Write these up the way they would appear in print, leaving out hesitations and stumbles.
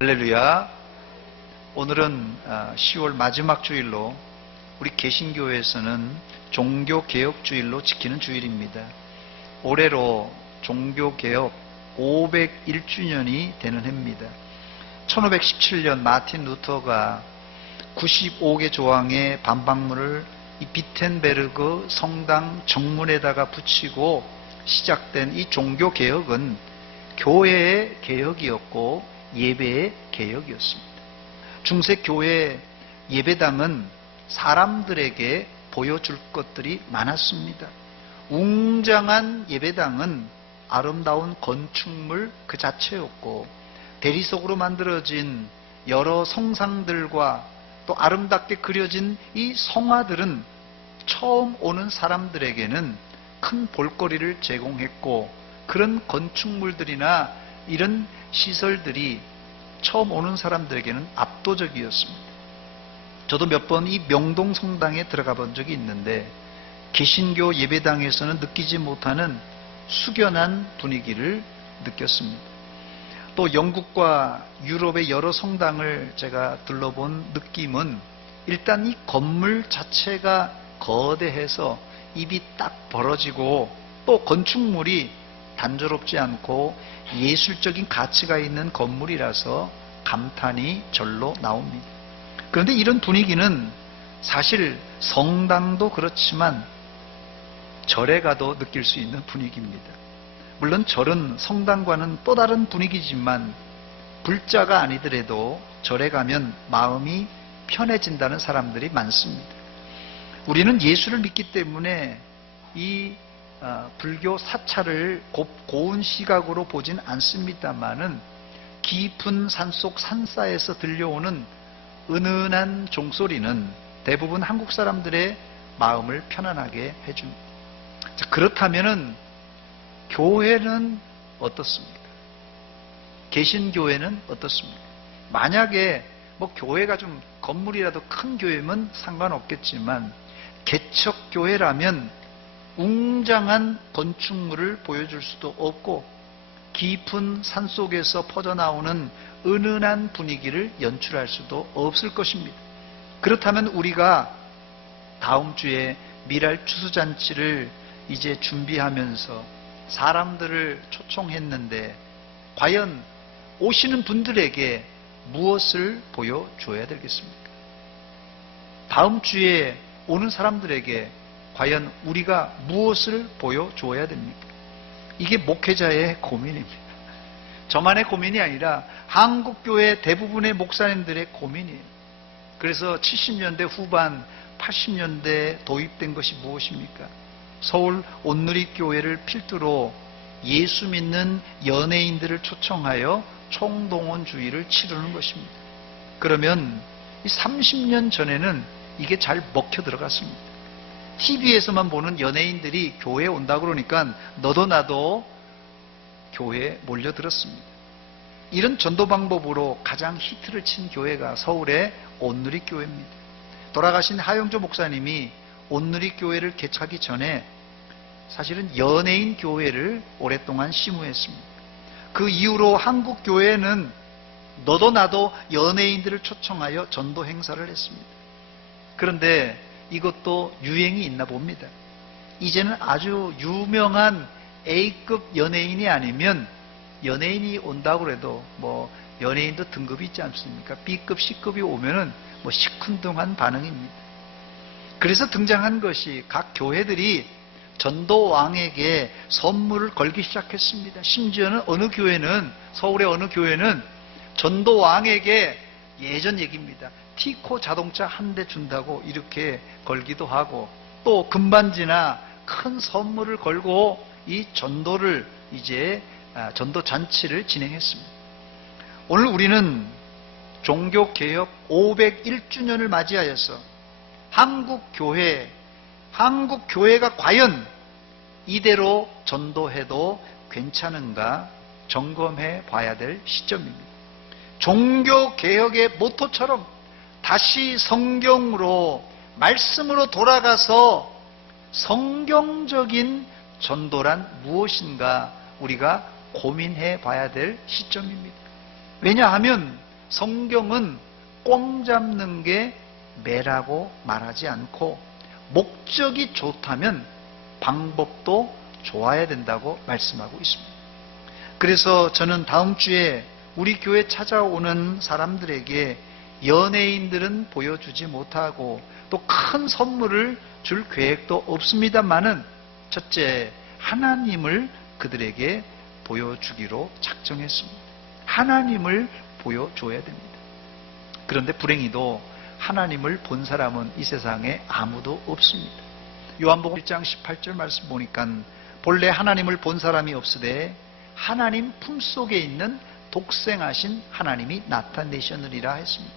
할렐루야. 오늘은 10월 마지막 주일로 우리 개신교회에서는 종교개혁주일로 지키는 주일입니다. 올해로 종교개혁 501주년이 되는 해입니다. 1517년 마틴 루터가 95개 조항의 반박문을 이 비텐베르그 성당 정문에다가 붙이고 시작된 이 종교개혁은 교회의 개혁이었고 예배의 개혁이었습니다. 중세 교회 예배당은 사람들에게 보여줄 것들이 많았습니다. 웅장한 예배당은 아름다운 건축물 그 자체였고, 대리석으로 만들어진 여러 성상들과 또 아름답게 그려진 이 성화들은 처음 오는 사람들에게는 큰 볼거리를 제공했고, 그런 건축물들이나 이런 시설들이 처음 오는 사람들에게는 압도적이었습니다. 저도 몇 번 이 명동 성당에 들어가 본 적이 있는데 개신교 예배당에서는 느끼지 못하는 숙연한 분위기를 느꼈습니다. 또 영국과 유럽의 여러 성당을 제가 둘러본 느낌은 일단 이 건물 자체가 거대해서 입이 딱 벌어지고, 또 건축물이 단조롭지 않고 예술적인 가치가 있는 건물이라서 감탄이 절로 나옵니다. 그런데 이런 분위기는 사실 성당도 그렇지만 절에 가도 느낄 수 있는 분위기입니다. 물론 절은 성당과는 또 다른 분위기지만 불자가 아니더라도 절에 가면 마음이 편해진다는 사람들이 많습니다. 우리는 예수를 믿기 때문에 이 불교 사찰을 고운 시각으로 보진 않습니다만은 깊은 산속 산사에서 들려오는 은은한 종소리는 대부분 한국 사람들의 마음을 편안하게 해줍니다. 자, 그렇다면은 교회는 어떻습니까? 개신교회는 어떻습니까? 만약에 교회가 좀 건물이라도 큰 교회면 상관없겠지만 개척교회라면 웅장한 건축물을 보여줄 수도 없고 깊은 산속에서 퍼져나오는 은은한 분위기를 연출할 수도 없을 것입니다. 그렇다면 우리가 다음 주에 미랄 추수잔치를 이제 준비하면서 사람들을 초청했는데 과연 오시는 분들에게 무엇을 보여줘야 되겠습니까? 다음 주에 오는 사람들에게 과연 우리가 무엇을 보여줘야 됩니까? 이게 목회자의 고민입니다. 저만의 고민이 아니라 한국교회 대부분의 목사님들의 고민이에요. 그래서 70년대 후반, 80년대 도입된 것이 무엇입니까? 서울 온누리교회를 필두로 예수 믿는 연예인들을 초청하여 총동원주의를 치르는 것입니다. 그러면 30년 전에는 이게 잘 먹혀 들어갔습니다. TV에서만 보는 연예인들이 교회에 온다 그러니까 너도 나도 교회에 몰려들었습니다. 이런 전도 방법으로 가장 히트를 친 교회가 서울의 온누리교회입니다. 돌아가신 하영조 목사님이 온누리교회를 개척하기 전에 사실은 연예인 교회를 오랫동안 심우했습니다. 그 이후로 한국 교회는 너도 나도 연예인들을 초청하여 전도 행사를 했습니다. 그런데 이것도 유행이 있나 봅니다. 이제는 아주 유명한 A급 연예인이 아니면 연예인이 온다고 해도 연예인도 등급이 있지 않습니까? B급, C급이 오면은 시큰둥한 반응입니다. 그래서 등장한 것이 각 교회들이 전도왕에게 선물을 걸기 시작했습니다. 심지어는 어느 교회는, 서울의 어느 교회는 전도왕에게, 예전 얘기입니다, 티코 자동차 한 대 준다고 이렇게 걸기도 하고, 또 금반지나 큰 선물을 걸고 이 전도를 이제 전도 잔치를 진행했습니다. 오늘 우리는 종교개혁 501주년을 맞이하여서 한국교회가 과연 이대로 전도해도 괜찮은가 점검해 봐야 될 시점입니다. 종교개혁의 모토처럼 다시 성경으로, 말씀으로 돌아가서 성경적인 전도란 무엇인가 우리가 고민해 봐야 될 시점입니다. 왜냐하면 성경은 꽝 잡는 게 매라고 말하지 않고 목적이 좋다면 방법도 좋아야 된다고 말씀하고 있습니다. 그래서 저는 다음 주에 우리 교회 찾아오는 사람들에게 연예인들은 보여주지 못하고 또 큰 선물을 줄 계획도 없습니다만은 첫째, 하나님을 그들에게 보여주기로 작정했습니다. 하나님을 보여줘야 됩니다. 그런데 불행히도 하나님을 본 사람은 이 세상에 아무도 없습니다. 요한복음 1장 18절 말씀 보니까 본래 하나님을 본 사람이 없으되 하나님 품속에 있는 독생하신 하나님이 나타내셨느니라 했습니다.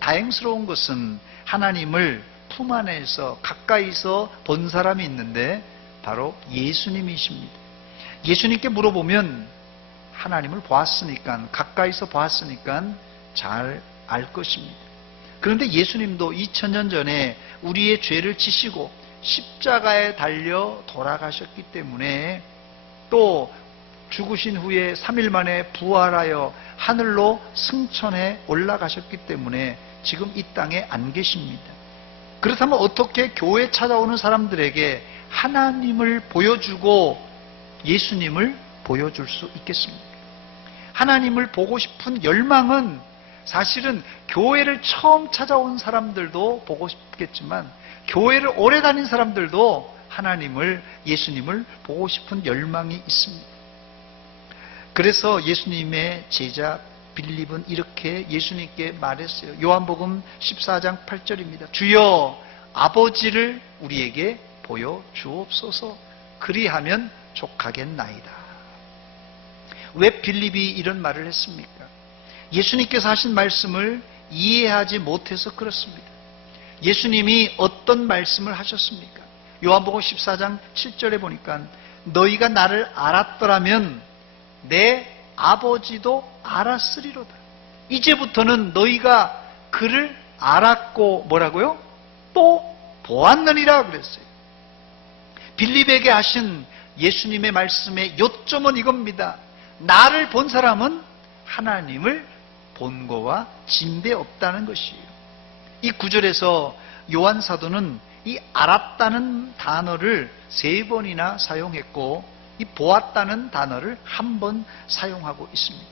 다행스러운 것은 하나님을 품 안에서 가까이서 본 사람이 있는데 바로 예수님이십니다. 예수님께 물어보면 하나님을 보았으니까, 가까이서 보았으니까 잘 알 것입니다. 그런데 예수님도 2000년 전에 우리의 죄를 지시고 십자가에 달려 돌아가셨기 때문에 또 죽으신 후에 3일 만에 부활하여 하늘로 승천해 올라가셨기 때문에 지금 이 땅에 안 계십니다. 그렇다면 어떻게 교회에 찾아오는 사람들에게 하나님을 보여주고 예수님을 보여줄 수 있겠습니까? 하나님을 보고 싶은 열망은 사실은 교회를 처음 찾아온 사람들도 보고 싶겠지만 교회를 오래 다닌 사람들도 하나님을, 예수님을 보고 싶은 열망이 있습니다. 그래서 예수님의 제자 빌립은 이렇게 예수님께 말했어요. 요한복음 14장 8절입니다. 주여 아버지를 우리에게 보여주옵소서. 그리하면 족하겠나이다. 왜 빌립이 이런 말을 했습니까? 예수님께서 하신 말씀을 이해하지 못해서 그렇습니다. 예수님이 어떤 말씀을 하셨습니까? 요한복음 14장 7절에 보니까 너희가 나를 알았더라면 내 아버지도 알았으리로다. 이제부터는 너희가 그를 알았고 뭐라고요? 또 보았느니라 그랬어요. 빌립에게 하신 예수님의 말씀의 요점은 이겁니다. 나를 본 사람은 하나님을 본 거와 진배 없다는 것이에요. 이 구절에서 요한 사도는 이 알았다는 단어를 3번이나 사용했고 이 보았다는 단어를 1번 사용하고 있습니다.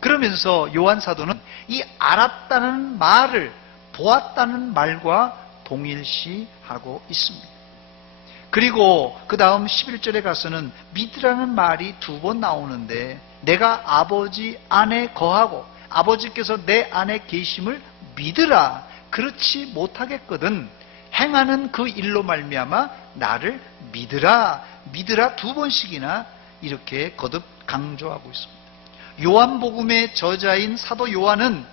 그러면서 요한 사도는 이 알았다는 말을 보았다는 말과 동일시하고 있습니다. 그리고 그 다음 11절에 가서는 믿으라는 말이 2번 나오는데 내가 아버지 안에 거하고 아버지께서 내 안에 계심을 믿으라. 그렇지 못하겠거든 행하는 그 일로 말미암아 나를 믿으라. 믿으라 2번씩이나 이렇게 거듭 강조하고 있습니다. 요한복음의 저자인 사도 요한은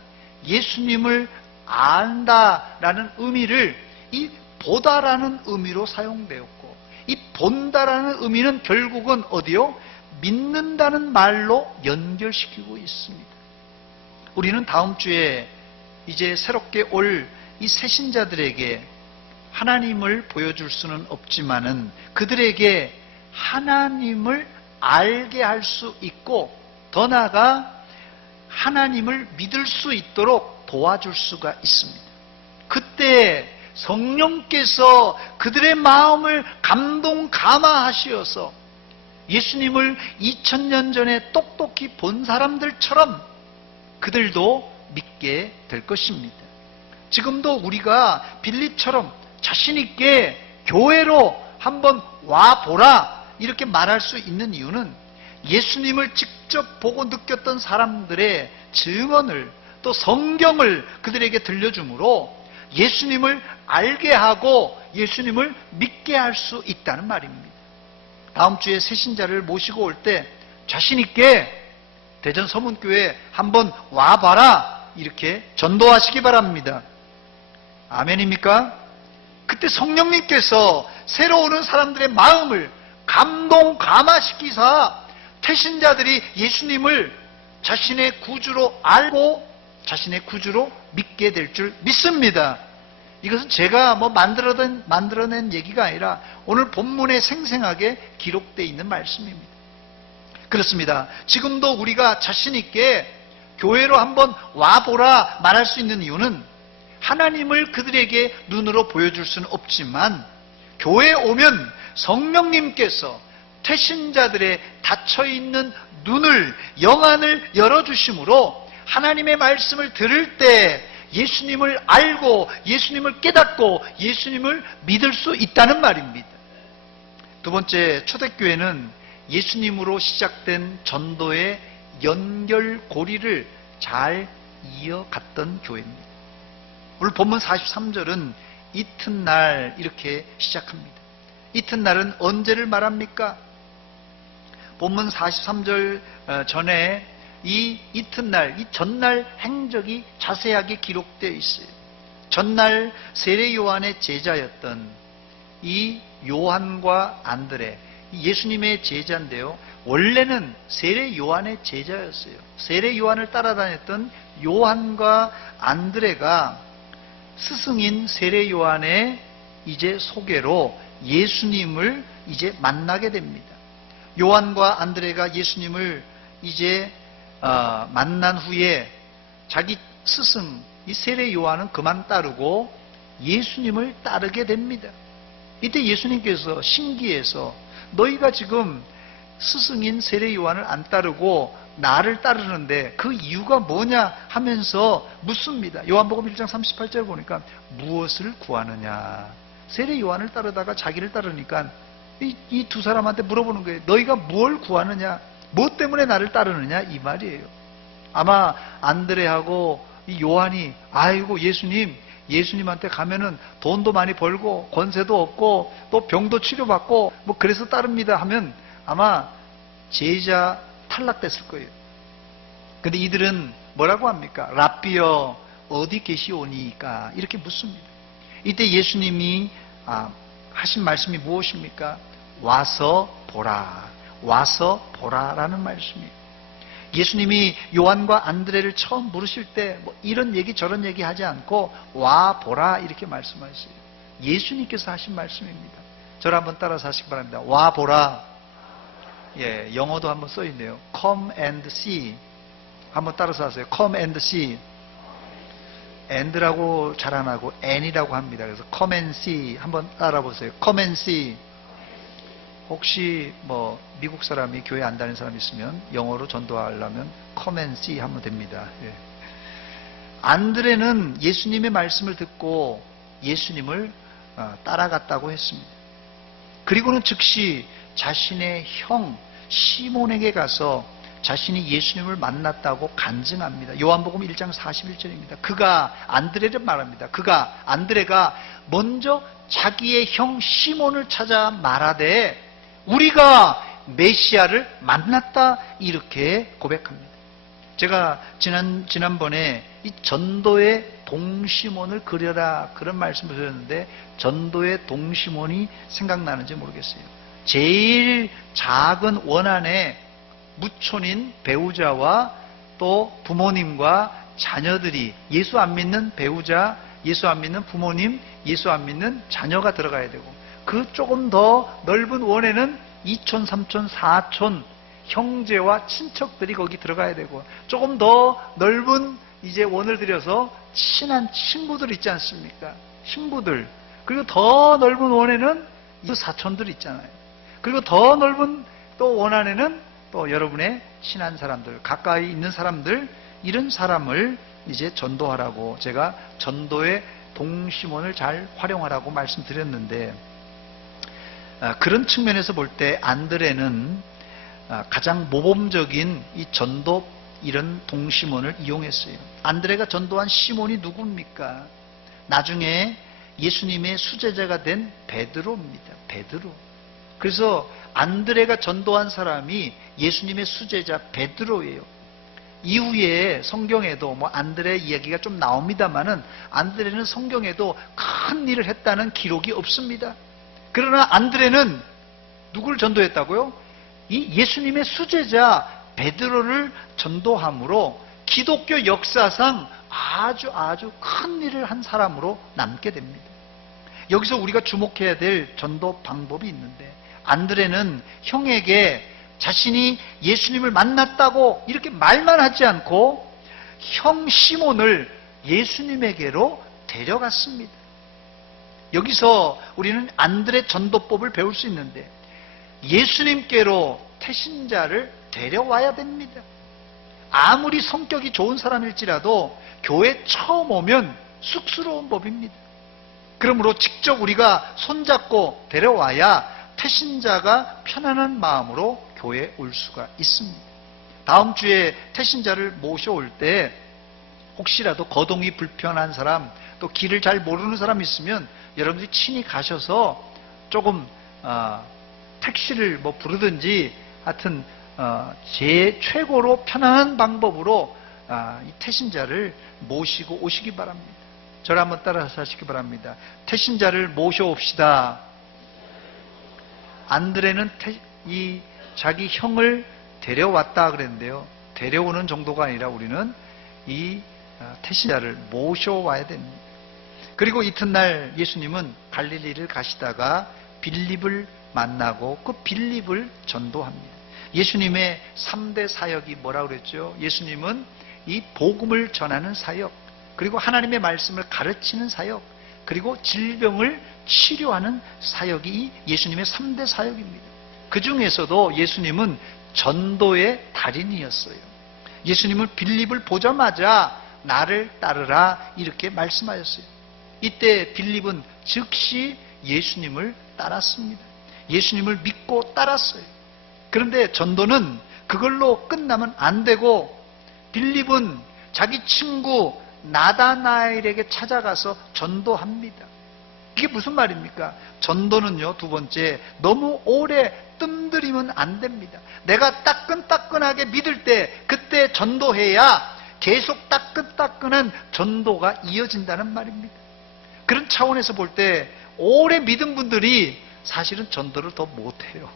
예수님을 안다라는 의미를 이 보다라는 의미로 사용되었고 이 본다라는 의미는 결국은 어디요? 믿는다는 말로 연결시키고 있습니다. 우리는 다음 주에 이제 새롭게 올 이 새신자들에게 하나님을 보여줄 수는 없지만은 그들에게 하나님을 알게 할 수 있고 더 나아가 하나님을 믿을 수 있도록 도와줄 수가 있습니다. 그때 성령께서 그들의 마음을 감동 감화하시어서 예수님을 2000년 전에 똑똑히 본 사람들처럼 그들도 믿게 될 것입니다. 지금도 우리가 빌립처럼 자신 있게 교회로 한번 와보라 이렇게 말할 수 있는 이유는 예수님을 직접 보고 느꼈던 사람들의 증언을 또 성경을 그들에게 들려주므로 예수님을 알게 하고 예수님을 믿게 할 수 있다는 말입니다. 다음 주에 새신자를 모시고 올 때 자신 있게 대전 서문교회 한번 와봐라 이렇게 전도하시기 바랍니다. 아멘입니까? 그때 성령님께서 새로 오는 사람들의 마음을 감동 감화시키사 태신자들이 예수님을 자신의 구주로 알고 자신의 구주로 믿게 될 줄 믿습니다. 이것은 제가 만들어낸 얘기가 아니라 오늘 본문에 생생하게 기록되어 있는 말씀입니다. 그렇습니다. 지금도 우리가 자신 있게 교회로 한번 와보라 말할 수 있는 이유는 하나님을 그들에게 눈으로 보여줄 수는 없지만 교회에 오면 성령님께서 태신자들의 닫혀있는 눈을, 영안을 열어주심으로 하나님의 말씀을 들을 때 예수님을 알고 예수님을 깨닫고 예수님을 믿을 수 있다는 말입니다. 두 번째, 초대교회는 예수님으로 시작된 전도의 연결고리를 잘 이어갔던 교회입니다. 오늘 본문 43절은 이튿날 이렇게 시작합니다. 이튿날은 언제를 말합니까? 본문 43절 전에 이 이튿날, 이 전날 행적이 자세하게 기록되어 있어요. 전날 세례 요한의 제자였던 이 요한과 안드레, 예수님의 제자인데요. 원래는 세례 요한의 제자였어요. 세례 요한을 따라다녔던 요한과 안드레가 스승인 세례 요한의 이제 소개로 예수님을 이제 만나게 됩니다. 요한과 안드레가 예수님을 이제 만난 후에 자기 스승 이 세례 요한은 그만 따르고 예수님을 따르게 됩니다. 이때 예수님께서 신기해서 너희가 지금 스승인 세례 요한을 안 따르고 나를 따르는데 그 이유가 뭐냐 하면서 묻습니다. 요한복음 1장 38절 보니까 무엇을 구하느냐. 세례 요한을 따르다가 자기를 따르니까 이 두 사람한테 물어보는 거예요. 너희가 뭘 구하느냐? 뭐 때문에 나를 따르느냐? 이 말이에요. 아마 안드레하고 이 요한이 아이고 예수님한테 가면은 돈도 많이 벌고 권세도 얻고 또 병도 치료받고 뭐 그래서 따릅니다 하면 아마 제자 탈락됐을 거예요. 근데 이들은 뭐라고 합니까? 랍비여 어디 계시오니까 이렇게 묻습니다. 이때 예수님이 하신 말씀이 무엇입니까? 와서 보라. 와서 보라라는 말씀이에요. 예수님이 요한과 안드레를 처음 부르실 때 뭐 이런 얘기 저런 얘기 하지 않고 와 보라 이렇게 말씀하셨어요. 예수님께서 하신 말씀입니다. 저를 한번 따라서 하시기 바랍니다. 와 보라. 예, 영어도 한번 써 있네요. Come and see. 한번 따라서 하세요. Come and see. and라고 잘 안 하고 and이라고 합니다. 그래서 come and see 한번 따라 보세요. come and see. 혹시 뭐 미국 사람이 교회 안 다니는 사람 있으면 영어로 전도하려면 come and see 하면 됩니다. 예. 안드레는 예수님의 말씀을 듣고 예수님을 따라갔다고 했습니다. 그리고는 즉시 자신의 형 시몬에게 가서 자신이 예수님을 만났다고 간증합니다. 요한복음 1장 41절입니다. 그가 안드레를 말합니다. 안드레가 먼저 자기의 형 시몬을 찾아 말하되 우리가 메시아를 만났다 이렇게 고백합니다. 제가 지난번에 이 전도의 동시몬을 그려라 그런 말씀을 드렸는데 전도의 동시몬이 생각나는지 모르겠어요. 제일 작은 원안에 무촌인 배우자와 또 부모님과 자녀들이 예수 안 믿는 배우자, 예수 안 믿는 부모님, 예수 안 믿는 자녀가 들어가야 되고 그 조금 더 넓은 원에는 2촌, 3촌, 4촌 형제와 친척들이 거기 들어가야 되고 조금 더 넓은 이제 원을 들여서 친한 친구들 있지 않습니까? 친구들. 그리고 더 넓은 원에는 이 사촌들 있잖아요. 그리고 더 넓은 또 원 안에는 또 여러분의 친한 사람들, 가까이 있는 사람들, 이런 사람을 이제 전도하라고 제가 전도의 동시몬을 잘 활용하라고 말씀드렸는데 그런 측면에서 볼 때 안드레는 가장 모범적인 이 전도 이런 동시몬을 이용했어요. 안드레가 전도한 시몬이 누굽니까? 나중에 예수님의 수제자가 된 베드로입니다. 베드로. 그래서 안드레가 전도한 사람이 예수님의 수제자 베드로예요. 이후에 성경에도 뭐 안드레 이야기가 좀 나옵니다만은 안드레는 성경에도 큰 일을 했다는 기록이 없습니다. 그러나 안드레는 누구를 전도했다고요? 이 예수님의 수제자 베드로를 전도함으로 기독교 역사상 아주 큰 일을 한 사람으로 남게 됩니다. 여기서 우리가 주목해야 될 전도 방법이 있는데 안드레는 형에게 자신이 예수님을 만났다고 이렇게 말만 하지 않고 형 시몬을 예수님에게로 데려갔습니다. 여기서 우리는 안드레 전도법을 배울 수 있는데, 예수님께로 태신자를 데려와야 됩니다. 아무리 성격이 좋은 사람일지라도 교회 처음 오면 쑥스러운 법입니다. 그러므로 직접 우리가 손잡고 데려와야 태신자가 편안한 마음으로 교회에 올 수가 있습니다. 다음 주에 태신자를 모셔올 때 혹시라도 거동이 불편한 사람, 또 길을 잘 모르는 사람 있으면 여러분들이 친히 가셔서 조금 택시를 부르든지 하여튼 제 최고로 편안한 방법으로 이 태신자를 모시고 오시기 바랍니다. 저를 한번 따라서 하시기 바랍니다. 태신자를 모셔옵시다. 안드레는 이 자기 형을 데려왔다 그랬는데요, 데려오는 정도가 아니라 우리는 이 태신자를 모셔와야 됩니다. 그리고 이튿날 예수님은 갈릴리를 가시다가 빌립을 만나고 그 빌립을 전도합니다. 예수님의 3대 사역이 뭐라고 그랬죠? 예수님은 이 복음을 전하는 사역, 그리고 하나님의 말씀을 가르치는 사역, 그리고 질병을 치료하는 사역이 예수님의 3대 사역입니다. 그 중에서도 예수님은 전도의 달인이었어요. 예수님은 빌립을 보자마자 나를 따르라 이렇게 말씀하셨어요. 이때 빌립은 즉시 예수님을 따랐습니다. 예수님을 믿고 따랐어요. 그런데 전도는 그걸로 끝나면 안 되고, 빌립은 자기 친구 나다나엘에게 찾아가서 전도합니다. 이게 무슨 말입니까? 전도는요, 두 번째, 너무 오래 뜸들이면 안 됩니다. 내가 따끈따끈하게 믿을 때 그때 전도해야 계속 따끈따끈한 전도가 이어진다는 말입니다. 그런 차원에서 볼 때 오래 믿은 분들이 사실은 전도를 더 못해요.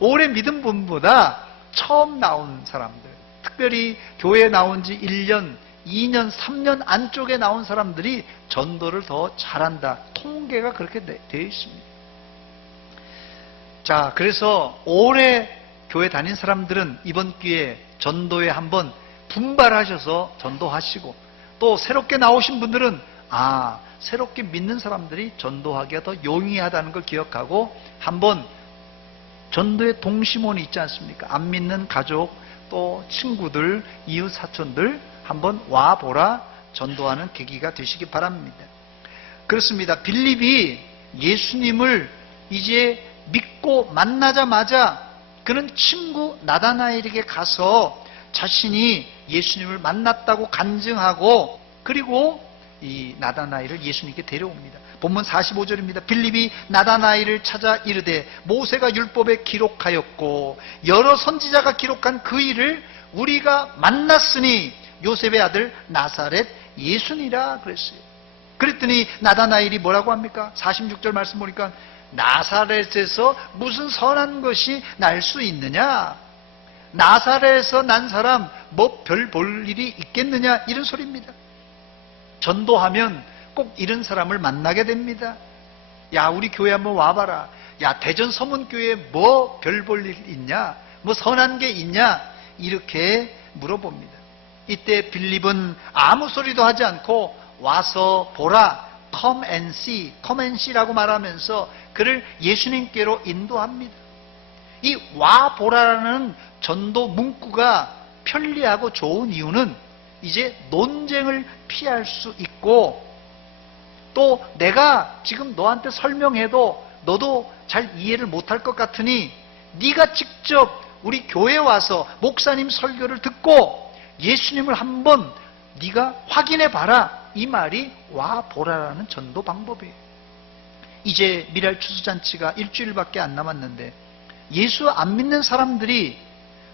오래 믿은 분보다 처음 나온 사람들, 특별히 교회에 나온 지 1년, 2년, 3년 안쪽에 나온 사람들이 전도를 더 잘한다. 통계가 그렇게 되어 있습니다. 자, 그래서 오래 교회 다닌 사람들은 이번 기회에 전도에 한번 분발하셔서 전도하시고, 또 새롭게 나오신 분들은 새롭게 믿는 사람들이 전도하기가 더 용이하다는 걸 기억하고 한번 전도의 동심원이 있지 않습니까? 안 믿는 가족, 또 친구들, 이웃 사촌들 한번 와보라 전도하는 계기가 되시기 바랍니다. 그렇습니다. 빌립이 예수님을 이제 믿고 만나자마자 그는 친구 나다나엘에게 가서 자신이 예수님을 만났다고 간증하고, 그리고 이 나다나엘을 예수님께 데려옵니다. 본문 45절입니다. 빌립이 나다나엘을 찾아 이르되 모세가 율법에 기록하였고 여러 선지자가 기록한 그 일을 우리가 만났으니 요셉의 아들 나사렛 예수니라 그랬어요. 그랬더니 나다나엘이 뭐라고 합니까? 46절 말씀 보니까 나사렛에서 무슨 선한 것이 날 수 있느냐? 나사렛에서 난 사람 뭐 별 볼 일이 있겠느냐? 이런 소리입니다. 전도하면 꼭 이런 사람을 만나게 됩니다. 야, 우리 교회 한번 와봐라. 야, 대전 서문교회에 뭐 별 볼 일 있냐? 뭐 선한 게 있냐? 이렇게 물어봅니다. 이때 빌립은 아무 소리도 하지 않고 와서 보라, come and see라고 말하면서 그를 예수님께로 인도합니다. 이 와 보라라는 전도 문구가 편리하고 좋은 이유는 이제 논쟁을 피할 수 있고, 또 내가 지금 너한테 설명해도 너도 잘 이해를 못할 것 같으니 네가 직접 우리 교회에 와서 목사님 설교를 듣고 예수님을 한번 네가 확인해 봐라. 이 말이 와 보라라는 전도 방법이에요. 이제 미랄 추수잔치가 일주일밖에 안 남았는데 예수 안 믿는 사람들이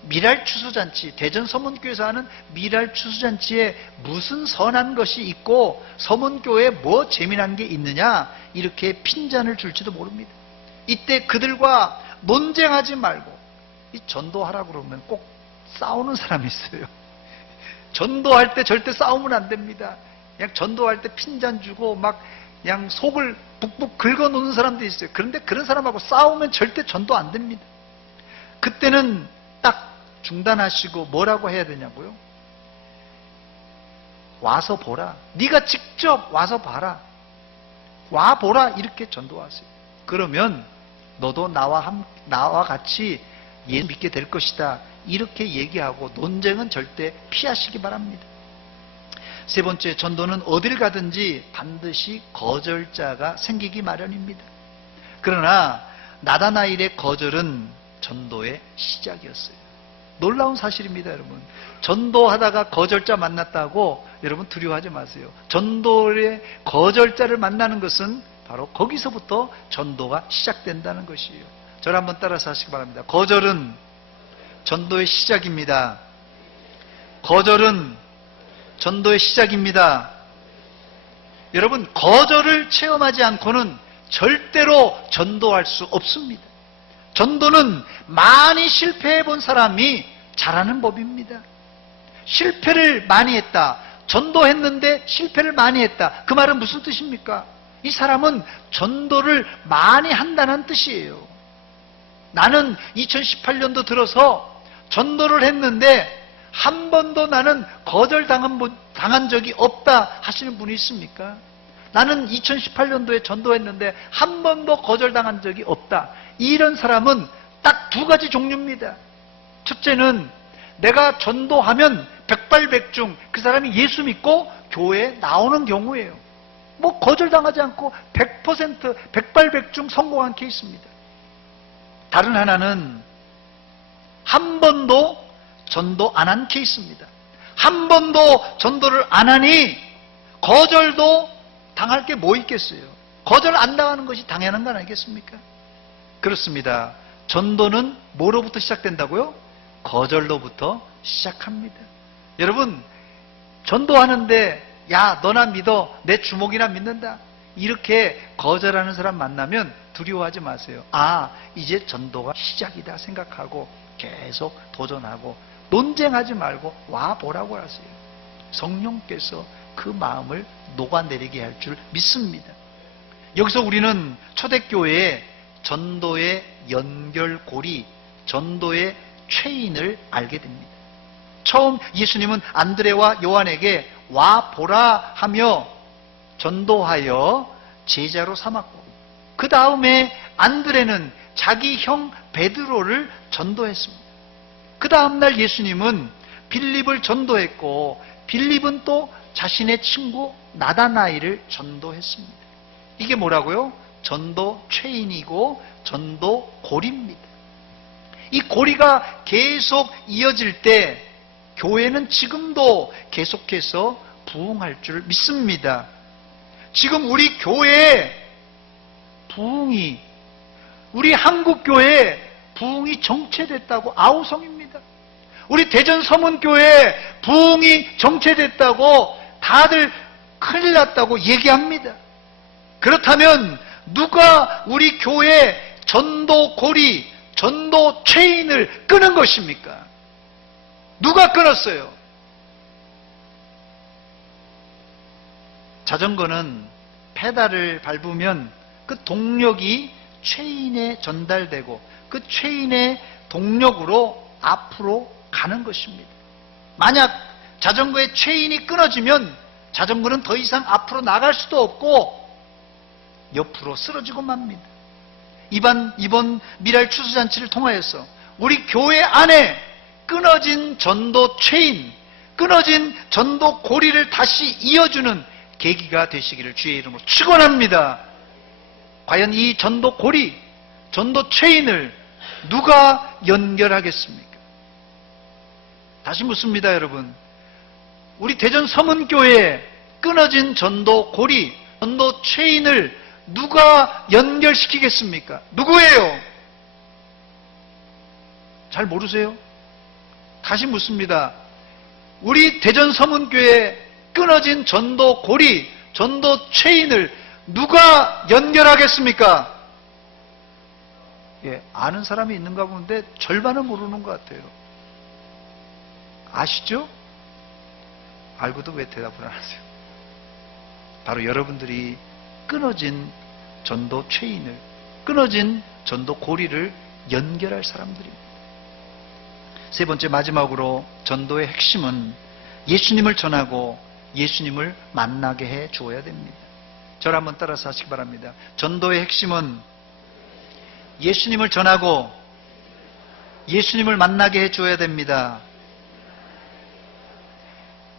미랄 추수잔치, 대전 서문교회에서 하는 미랄 추수잔치에 무슨 선한 것이 있고 서문교회에 뭐 재미난 게 있느냐, 이렇게 핀잔을 줄지도 모릅니다. 이때 그들과 논쟁하지 말고 이 전도하라고 그러면 꼭 싸우는 사람이 있어요. 전도할 때 절대 싸우면 안 됩니다. 그냥 전도할 때 핀잔 주고 막 그냥 속을 북북 긁어놓는 사람도 있어요. 그런데 그런 사람하고 싸우면 절대 전도 안 됩니다. 그때는 딱 중단하시고 뭐라고 해야 되냐고요? 와서 보라. 네가 직접 와서 봐라. 와 보라. 이렇게 전도하세요. 그러면 너도 나와 같이 예수 믿게 될 것이다. 이렇게 얘기하고 논쟁은 절대 피하시기 바랍니다. 세 번째, 전도는 어딜 가든지 반드시 거절자가 생기기 마련입니다. 그러나 나다나엘의 거절은 전도의 시작이었어요. 놀라운 사실입니다, 여러분. 전도하다가 거절자 만났다고 여러분 두려워하지 마세요. 전도의 거절자를 만나는 것은 바로 거기서부터 전도가 시작된다는 것이에요. 저를 한번 따라서 하시기 바랍니다. 거절은 전도의 시작입니다. 거절은 전도의 시작입니다. 여러분, 거절을 체험하지 않고는 절대로 전도할 수 없습니다. 전도는 많이 실패해 본 사람이 잘하는 법입니다. 실패를 많이 했다. 전도했는데 실패를 많이 했다. 그 말은 무슨 뜻입니까? 이 사람은 전도를 많이 한다는 뜻이에요. 나는 2018년도 들어서 전도를 했는데 한 번도 나는 거절당한 적이 없다 하시는 분이 있습니까? 나는 2018년도에 전도했는데 한 번도 거절당한 적이 없다. 이런 사람은 딱 두 가지 종류입니다. 첫째는 내가 전도하면 백발백중 그 사람이 예수 믿고 교회에 나오는 경우예요. 뭐 거절당하지 않고 100% 백발백중 성공한 케이스입니다. 다른 하나는 한 번도 전도 안 한 케이스입니다. 한 번도 전도를 안 하니 거절도 당할 게 뭐 있겠어요? 거절 안 당하는 것이 당연한 건 아니겠습니까? 그렇습니다. 전도는 뭐로부터 시작된다고요? 거절로부터 시작합니다. 여러분, 전도하는데 야 너나 믿어, 내 주먹이나 믿는다, 이렇게 거절하는 사람 만나면 두려워하지 마세요. 아, 이제 전도가 시작이다 생각하고 계속 도전하고 논쟁하지 말고 와보라고 하세요. 성령께서 그 마음을 녹아내리게 할 줄 믿습니다. 여기서 우리는 초대교회의 전도의 연결고리, 전도의 체인을 알게 됩니다. 처음 예수님은 안드레와 요한에게 와보라 하며 전도하여 제자로 삼았고, 그 다음에 안드레는 자기 형 베드로를 전도했습니다. 그 다음날 예수님은 빌립을 전도했고, 빌립은 또 자신의 친구 나다나엘을 전도했습니다. 이게 뭐라고요? 전도 체인이고 전도 고리입니다. 이 고리가 계속 이어질 때 교회는 지금도 계속해서 부흥할 줄 믿습니다. 지금 우리 교회에 부흥이, 우리 한국교회에 부흥이 정체됐다고 아우성입니다. 우리 대전 서문교회에 부흥이 정체됐다고 다들 큰일 났다고 얘기합니다. 그렇다면 누가 우리 교회 전도 고리, 전도 체인을 끄는 것입니까? 누가 끊었어요? 자전거는 페달을 밟으면 그 동력이 체인에 전달되고 그 체인의 동력으로 앞으로 가는 것입니다. 만약 자전거의 체인이 끊어지면 자전거는 더 이상 앞으로 나갈 수도 없고 옆으로 쓰러지고 맙니다. 이번 미랄 추수잔치를 통하여서 우리 교회 안에 끊어진 전도 체인, 끊어진 전도 고리를 다시 이어주는 계기가 되시기를 주의 이름으로 축원합니다. 과연 이 전도 고리, 전도 체인을 누가 연결하겠습니까? 다시 묻습니다, 여러분. 우리 대전 서문교회에 끊어진 전도 고리, 전도 체인을 누가 연결시키겠습니까? 누구예요? 잘 모르세요? 다시 묻습니다. 우리 대전 서문교회에 끊어진 전도 고리, 전도 체인을 누가 연결하겠습니까? 예, 아는 사람이 있는가 보는데 절반은 모르는 것 같아요. 아시죠? 알고도 왜 대답을 안 하세요? 바로 여러분들이 끊어진 전도 체인을, 끊어진 전도 고리를 연결할 사람들입니다. 세 번째, 마지막으로 전도의 핵심은 예수님을 전하고 예수님을 만나게 해 주어야 됩니다. 저를 한번 따라서 하시기 바랍니다. 전도의 핵심은 예수님을 전하고 예수님을 만나게 해 주어야 됩니다.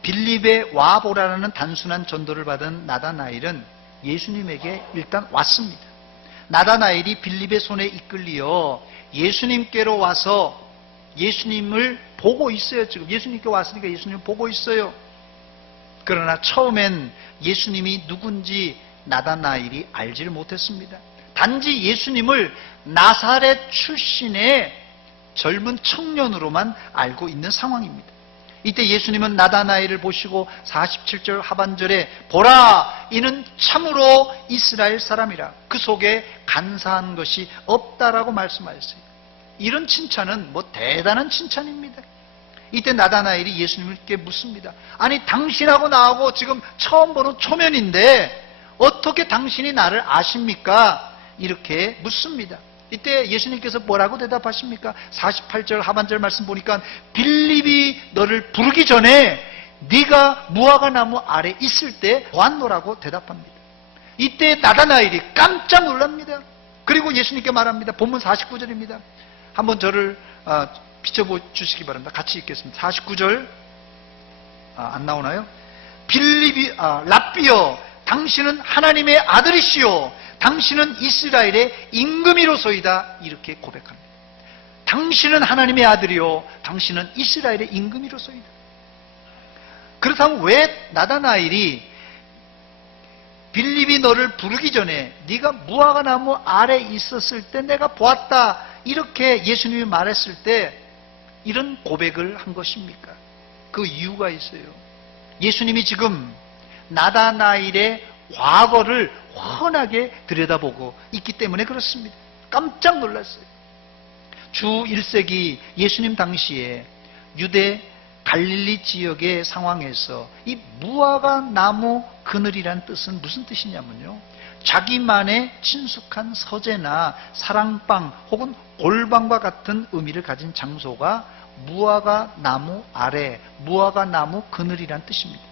빌립의 와보라는 단순한 전도를 받은 나다나엘은 예수님에게 일단 왔습니다. 나다나엘이 빌립의 손에 이끌려 예수님께로 와서 예수님을 보고 있어요. 지금 예수님께 왔으니까 예수님을 보고 있어요. 그러나 처음엔 예수님이 누군지 나다나엘이 알지를 못했습니다. 단지 예수님을 나사렛 출신의 젊은 청년으로만 알고 있는 상황입니다. 이때 예수님은 나다나엘을 보시고 47절 하반절에 보라, 이는 참으로 이스라엘 사람이라, 그 속에 간사한 것이 없다라고 말씀하셨어요. 이런 칭찬은 대단한 칭찬입니다. 이때 나다나엘이 예수님께 묻습니다. 아니, 당신하고 나하고 지금 처음 보는 초면인데 어떻게 당신이 나를 아십니까? 이렇게 묻습니다. 이때 예수님께서 뭐라고 대답하십니까? 48절 하반절 말씀 보니까 빌립이 너를 부르기 전에 네가 무화과 나무 아래 있을 때 보았노라고 대답합니다. 이때 나다나엘이 깜짝 놀랍니다. 그리고 예수님께 말합니다. 본문 49절입니다. 한번 저를 비춰주시기 바랍니다. 같이 읽겠습니다. 49절 안 나오나요? 랍비여, 당신은 하나님의 아들이시오, 당신은 이스라엘의 임금이로소이다. 이렇게 고백합니다. 당신은 하나님의 아들이요, 당신은 이스라엘의 임금이로소이다. 그렇다면 왜 나다나엘이 빌립이 너를 부르기 전에 네가 무화과 나무 아래 있었을 때 내가 보았다, 이렇게 예수님이 말했을 때 이런 고백을 한 것입니까? 그 이유가 있어요. 예수님이 지금 나다나엘의 과거를 훤하게 들여다보고 있기 때문에 그렇습니다. 깜짝 놀랐어요. 주 1세기 예수님 당시에 유대 갈릴리 지역의 상황에서 이 무화과 나무 그늘이란 뜻은 무슨 뜻이냐면요, 자기만의 친숙한 서재나 사랑방 혹은 골방과 같은 의미를 가진 장소가 무화과 나무 아래, 무화과 나무 그늘이란 뜻입니다.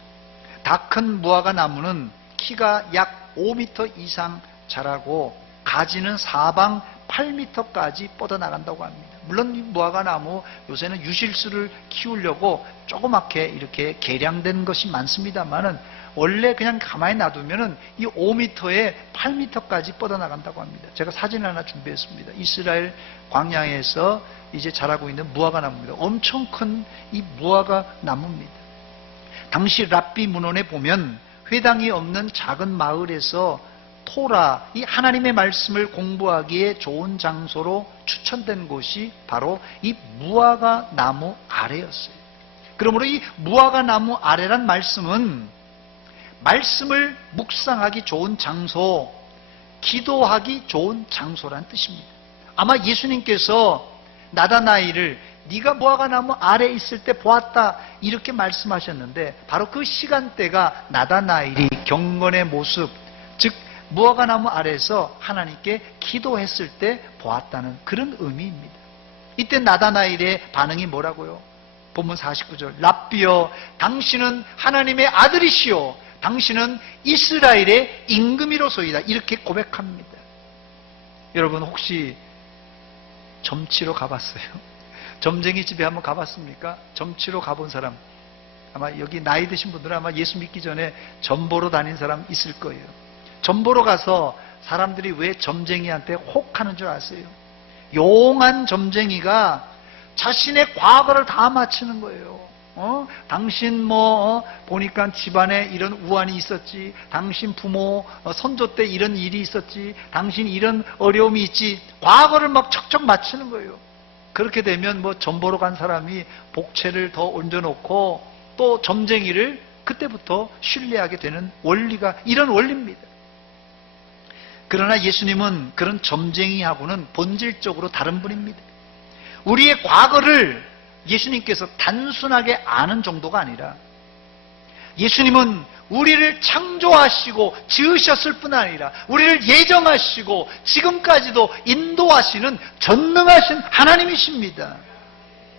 다 큰 무화과 나무는 키가 약 5m 이상 자라고 가지는 사방 8m까지 뻗어나간다고 합니다. 물론 이 무화과 나무 요새는 유실수를 키우려고 조그맣게 이렇게 개량된 것이 많습니다만은 원래 그냥 가만히 놔두면은 이 5m에 8m까지 뻗어나간다고 합니다. 제가 사진을 하나 준비했습니다. 이스라엘 광야에서 이제 자라고 있는 무화과 나무입니다. 엄청 큰 이 무화과 나무입니다. 당시 랍비 문헌에 보면 회당이 없는 작은 마을에서 토라, 이 하나님의 말씀을 공부하기에 좋은 장소로 추천된 곳이 바로 이 무화과 나무 아래였어요. 그러므로 이 무화과 나무 아래란 말씀은 말씀을 묵상하기 좋은 장소, 기도하기 좋은 장소란 뜻입니다. 아마 예수님께서 나다나엘을 네가 무화과 나무 아래 있을 때 보았다, 이렇게 말씀하셨는데 바로 그 시간대가 나다나엘이 경건의 모습, 즉 무화과 나무 아래에서 하나님께 기도했을 때 보았다는 그런 의미입니다. 이때 나다나엘의 반응이 뭐라고요? 본문 49절, 랍비여, 당신은 하나님의 아들이시오, 당신은 이스라엘의 임금이로소이다, 이렇게 고백합니다. 여러분 혹시 점치러 가봤어요? 점쟁이 집에 한번 가봤습니까? 점치러 가본 사람, 아마 여기 나이 드신 분들은 아마 예수 믿기 전에 점 보러 다닌 사람 있을 거예요. 점 보러 가서 사람들이 왜 점쟁이한테 혹하는 줄 아세요? 용한 점쟁이가 자신의 과거를 다 맞히는 거예요. 당신 보니까 집안에 이런 우환이 있었지, 당신 부모 선조 때 이런 일이 있었지, 당신 이런 어려움이 있지, 과거를 막 척척 맞히는 거예요. 그렇게 되면 점 보러 간 사람이 복채를 더 얹어놓고 또 점쟁이를 그때부터 신뢰하게 되는 원리가 이런 원리입니다. 그러나 예수님은 그런 점쟁이하고는 본질적으로 다른 분입니다. 우리의 과거를 예수님께서 단순하게 아는 정도가 아니라 예수님은 우리를 창조하시고 지으셨을 뿐 아니라 우리를 예정하시고 지금까지도 인도하시는 전능하신 하나님이십니다.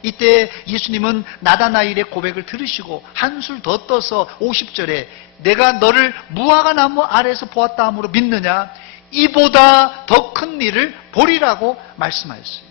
이때 예수님은 나다나엘의 고백을 들으시고 한술 더 떠서 50절에 내가 너를 무화과 나무 아래에서 보았다 함으로 믿느냐? 이보다 더 큰 일을 보리라고 말씀하셨어요.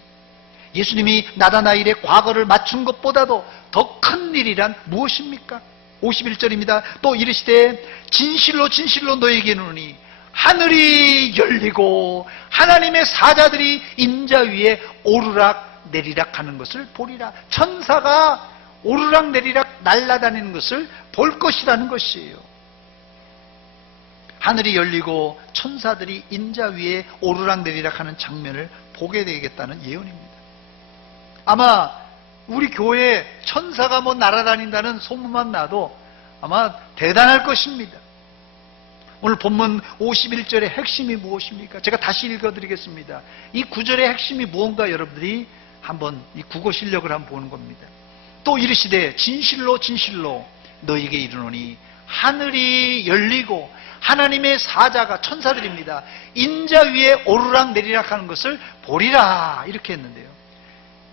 예수님이 나다나엘의 과거를 맞춘 것보다도 더 큰 일이란 무엇입니까? 51절입니다. 또 이르시되 진실로 진실로 너희에게 이르노니 하늘이 열리고 하나님의 사자들이 인자 위에 오르락 내리락 하는 것을 보리라. 천사가 오르락 내리락 날아다니는 것을 볼 것이라는 것이에요. 하늘이 열리고 천사들이 인자 위에 오르락 내리락 하는 장면을 보게 되겠다는 예언입니다. 아마 우리 교회에 천사가 뭐 날아다닌다는 소문만 나도 아마 대단할 것입니다. 오늘 본문 51절의 핵심이 무엇입니까? 제가 다시 읽어드리겠습니다. 이 구절의 핵심이 무언가 여러분들이 한번 이 국어 실력을 한번 보는 겁니다. 또 이르시되 진실로 진실로 너희에게 이르노니 하늘이 열리고 하나님의 사자가 천사들입니다. 인자 위에 오르락 내리락 하는 것을 보리라 이렇게 했는데요.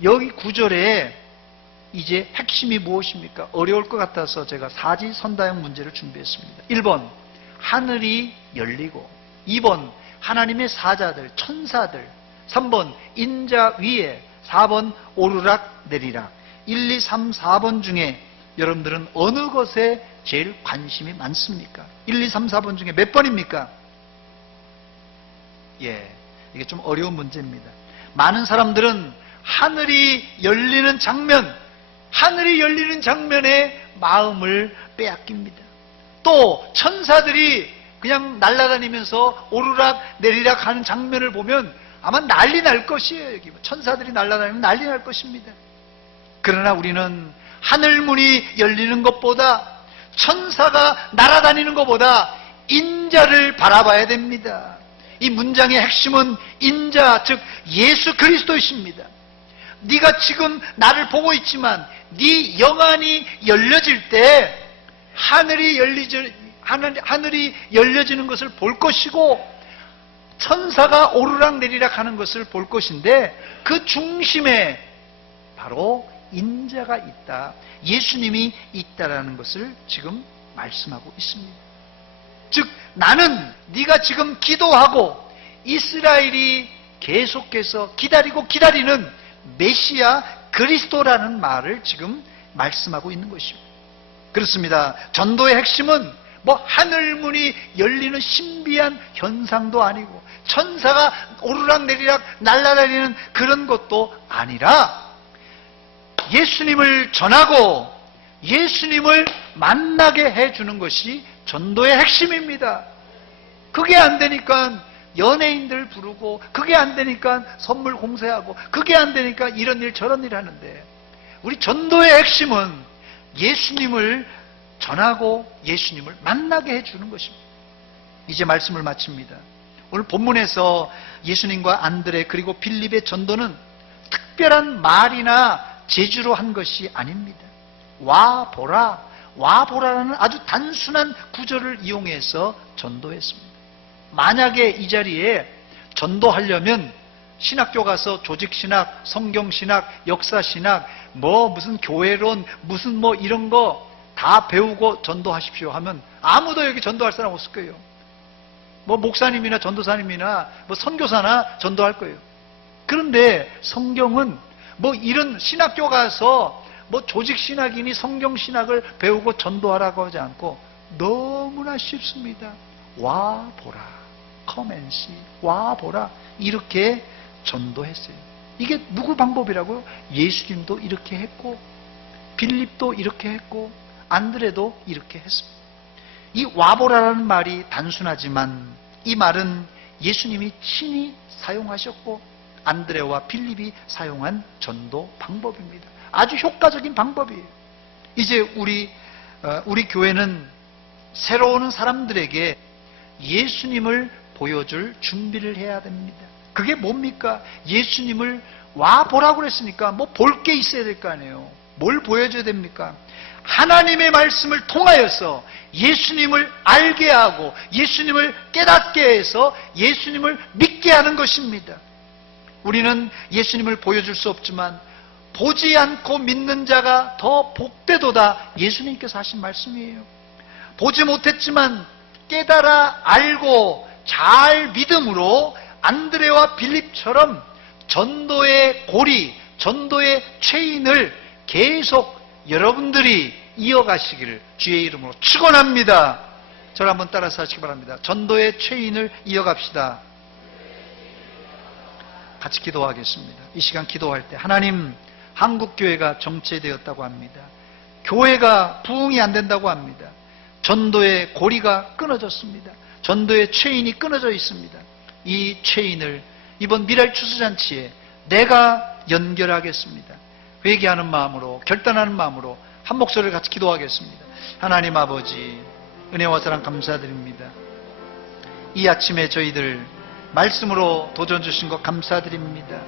여기 구절에 이제 핵심이 무엇입니까? 어려울 것 같아서 제가 사지선다형 문제를 준비했습니다. 1번 하늘이 열리고, 2번 하나님의 사자들 천사들, 3번 인자 위에, 4번 오르락 내리락. 1, 2, 3, 4번 중에 여러분들은 어느 것에 제일 관심이 많습니까? 1, 2, 3, 4번 중에 몇 번입니까? 이게 좀 어려운 문제입니다. 많은 사람들은 하늘이 열리는 장면에 마음을 빼앗깁니다. 또 천사들이 그냥 날아다니면서 오르락 내리락 하는 장면을 보면 아마 난리 날 것이에요. 여기 천사들이 날아다니면 난리 날 것입니다. 그러나 우리는 하늘문이 열리는 것보다, 천사가 날아다니는 것보다 인자를 바라봐야 됩니다. 이 문장의 핵심은 인자, 즉 예수 그리스도이십니다. 네가 지금 나를 보고 있지만 네 영안이 열려질 때 하늘이 열려지는 것을 볼 것이고 천사가 오르락 내리락 하는 것을 볼 것인데, 그 중심에 바로 인자가 있다, 예수님이 있다라는 것을 지금 말씀하고 있습니다. 즉 나는 네가 지금 기도하고 이스라엘이 계속해서 기다리고 기다리는 메시아 그리스도라는 말을 지금 말씀하고 있는 것입니다. 그렇습니다. 전도의 핵심은 뭐 하늘문이 열리는 신비한 현상도 아니고 천사가 오르락 내리락 날아다니는 그런 것도 아니라 예수님을 전하고 예수님을 만나게 해주는 것이 전도의 핵심입니다. 그게 안 되니까 연예인들 부르고, 그게 안 되니까 선물 공세하고, 그게 안 되니까 이런 일 저런 일 하는데, 우리 전도의 핵심은 예수님을 전하고 예수님을 만나게 해주는 것입니다. 이제 말씀을 마칩니다. 오늘 본문에서 예수님과 안드레 그리고 빌립의 전도는 특별한 말이나 제주로 한 것이 아닙니다. 와 보라라는 아주 단순한 구절을 이용해서 전도했습니다. 만약에 이 자리에 전도하려면 신학교 가서 조직신학, 성경신학, 역사신학, 무슨 교회론, 무슨 이런 거 다 배우고 전도하십시오 하면 아무도 여기 전도할 사람 없을 거예요. 목사님이나 전도사님이나 선교사나 전도할 거예요. 그런데 성경은 이런 신학교 가서 조직신학이니 성경신학을 배우고 전도하라고 하지 않고 너무나 쉽습니다. 와 보라, come and see, 와 보라, 이렇게 전도했어요. 이게 누구 방법이라고요? 예수님도 이렇게 했고, 빌립도 이렇게 했고, 안드레도 이렇게 했습니다. 이 와보라라는 말이 단순하지만 이 말은 예수님이 친히 사용하셨고 안드레와 빌립이 사용한 전도 방법입니다. 아주 효과적인 방법이에요. 이제 우리 교회는 새로 오는 사람들에게 예수님을 보여줄 준비를 해야 됩니다. 그게 뭡니까? 예수님을 와보라고 그랬으니까 볼 게 있어야 될 거 아니에요. 뭘 보여줘야 됩니까? 하나님의 말씀을 통하여서 예수님을 알게 하고 예수님을 깨닫게 해서 예수님을 믿게 하는 것입니다. 우리는 예수님을 보여줄 수 없지만 보지 않고 믿는 자가 더 복되도다. 예수님께서 하신 말씀이에요. 보지 못했지만 깨달아 알고 잘 믿음으로 안드레와 빌립처럼 전도의 고리, 전도의 체인을 계속 여러분들이 이어가시기를 주의 이름으로 축원합니다. 저를 한번 따라서 하시기 바랍니다. 전도의 체인을 이어갑시다. 같이 기도하겠습니다. 이 시간 기도할 때 하나님, 한국교회가 정체되었다고 합니다. 교회가 부흥이 안 된다고 합니다. 전도의 고리가 끊어졌습니다. 전도의 체인이 끊어져 있습니다. 이 체인을 이번 미랄 추수잔치에 내가 연결하겠습니다. 회개하는 마음으로, 결단하는 마음으로 한 목소리를 같이 기도하겠습니다. 하나님 아버지, 은혜와 사랑 감사드립니다. 이 아침에 저희들 말씀으로 도전 주신 것 감사드립니다.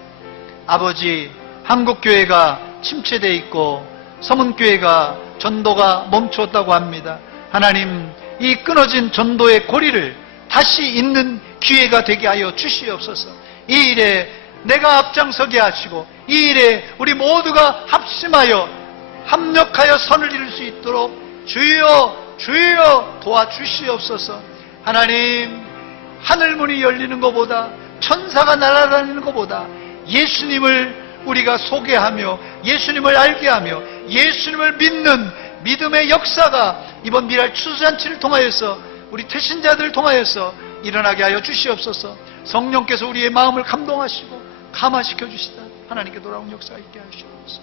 아버지, 한국교회가 침체되어 있고 서문교회가 전도가 멈추었다고 합니다. 하나님, 이 끊어진 전도의 고리를 다시 잇는 기회가 되게 하여 주시옵소서. 이 일에 내가 앞장서게 하시고 이 일에 우리 모두가 합심하여 합력하여 선을 이룰 수 있도록 주여 주여 도와주시옵소서. 하나님, 하늘문이 열리는 것보다, 천사가 날아다니는 것보다 예수님을 우리가 소개하며 예수님을 알게 하며 예수님을 믿는 믿음의 역사가 이번 미랄 추수잔치를 통하여서 우리 태신자들을 통하여서 일어나게 하여 주시옵소서. 성령께서 우리의 마음을 감동하시고 감화시켜 주시다. 하나님께 돌아온 역사가 있게 하시옵소서.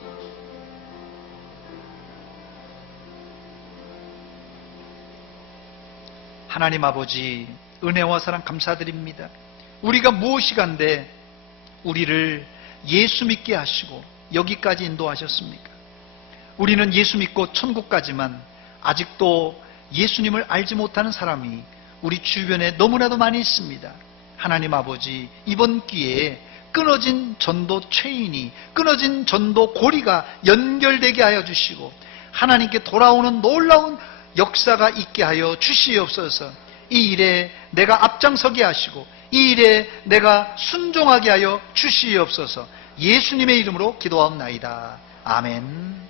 하나님 아버지, 은혜와 사랑 감사드립니다. 우리가 무엇이간데 우리를 예수 믿게 하시고 여기까지 인도하셨습니까? 우리는 예수 믿고 천국 가지만 아직도 예수님을 알지 못하는 사람이 우리 주변에 너무나도 많이 있습니다. 하나님 아버지, 이번 기회에 끊어진 전도 체인이, 끊어진 전도 고리가 연결되게 하여 주시고 하나님께 돌아오는 놀라운 역사가 있게 하여 주시옵소서. 이 일에 내가 앞장서게 하시고 이 일에 내가 순종하게 하여 주시옵소서. 예수님의 이름으로 기도하옵나이다. 아멘.